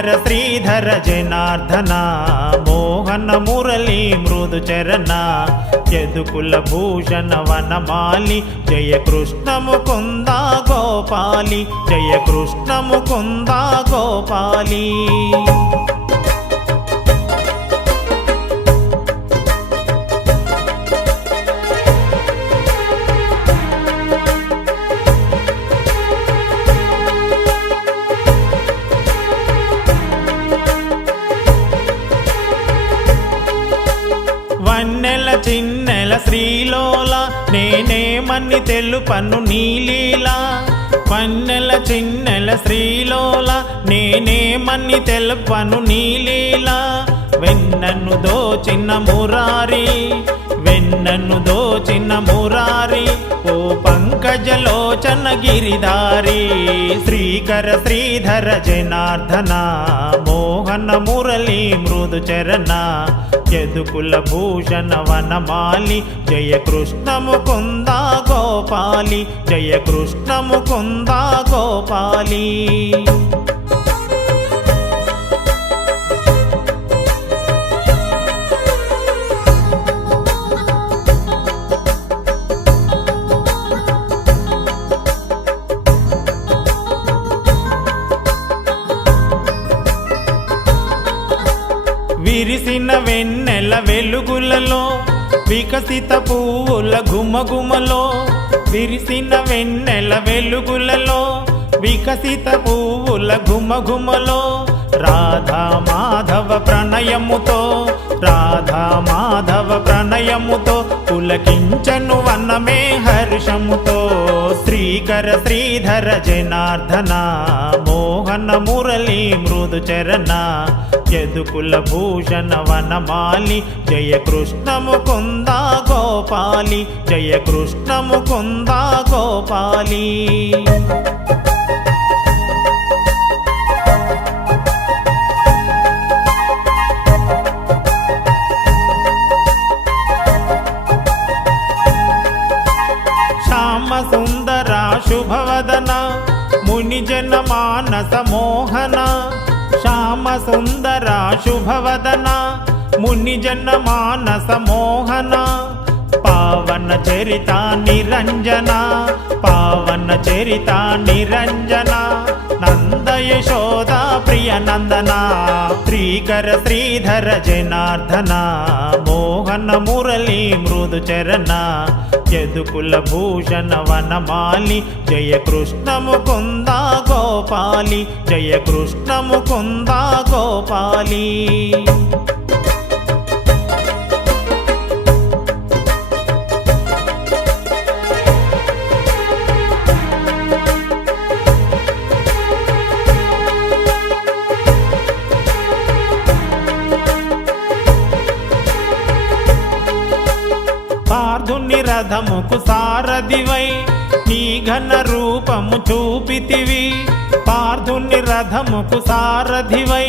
శ్రీకర శ్రీధర జనార్దన మోహన మురళీ మృదు చరణ యదుకుల భూషణ వనమాలి జయ కృష్ణ ముకుంద గోపాలి జయ కృష్ణ ముకుంద గోపాలి వన్నెల చిన్నెల శ్రీలోల నేనేమని తెలుపను నీలీలా వన్నెల చిన్నెల శ్రీలోల నేనేమని తెలుపను నీలీలా వెన్నను దోచిన మురారి వెన్నను దోచిన మురారి ఓ పంకజలోచన గిరిధారి శ్రీకర శ్రీధర జనార్దన మోహన మురళీ మృదు చరణ యదుకుల భూషణ వనమాలి జయ కృష్ణ ముకుంద గోపాలి జయ కృష్ణ ముకుంద గోపాలి విరిసిన వెన్నెల వెలుగులలో వికసిత పువ్వుల గుమగుమలో విరిసిన వెన్నెల వెలుగులలో వికసిత పువ్వుల గుమగుమలో రాధా మాధవ ప్రణయముతో రాధా మాధవ ప్రణయముతో పులకించను వనమే హర్షముతో శ్రీకర శ్రీధర జనార్దన మోహన మురళీ మృదు చరణ యదుకుల భూషణ వనమాలి జయ కృష్ణ ముకుంద గోపాలి జయ కృష్ణ ముకుంద గోపాలి శ్యామ సుందర శుభవదన మునిజన మానస మోహన శ్యామ సుందర శుభవదన మునిజన మానస మోహన పావన చరిత నిరంజన పావన చరిత నిరంజన నంద యశోద ప్రియ నందన శ్రీకర శ్రీధర జనార్దన మోహన మురళీ మృదు చరణ యదుకుల భూషణ వనమాలి జయ కృష్ణ ముకుంద గోపాలి జయ కృష్ణ ముకుంద గోపాలి పార్థుని రథముకు సారథివై నీ ఘన రూపము చూపితివి పార్థుని రథముకు సారథివై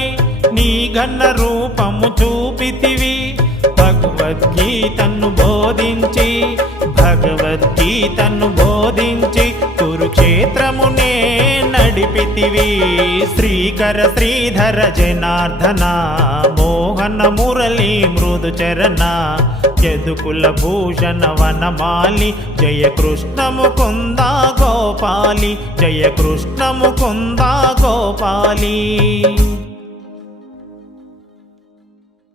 నీ ఘన రూపము చూపితివి భగవద్గీతను బోధించి భగవద్గీతను బోధించి కురుక్షేత్రమునే నడిపితివి శ్రీకర శ్రీధర జనార్దన మోహన మురళీ మృదు చరణ యదుకుల భూషణ వనమాలి జయ కృష్ణ ముకుంద గోపాలి జయ కృష్ణ ముకుంద గోపాలి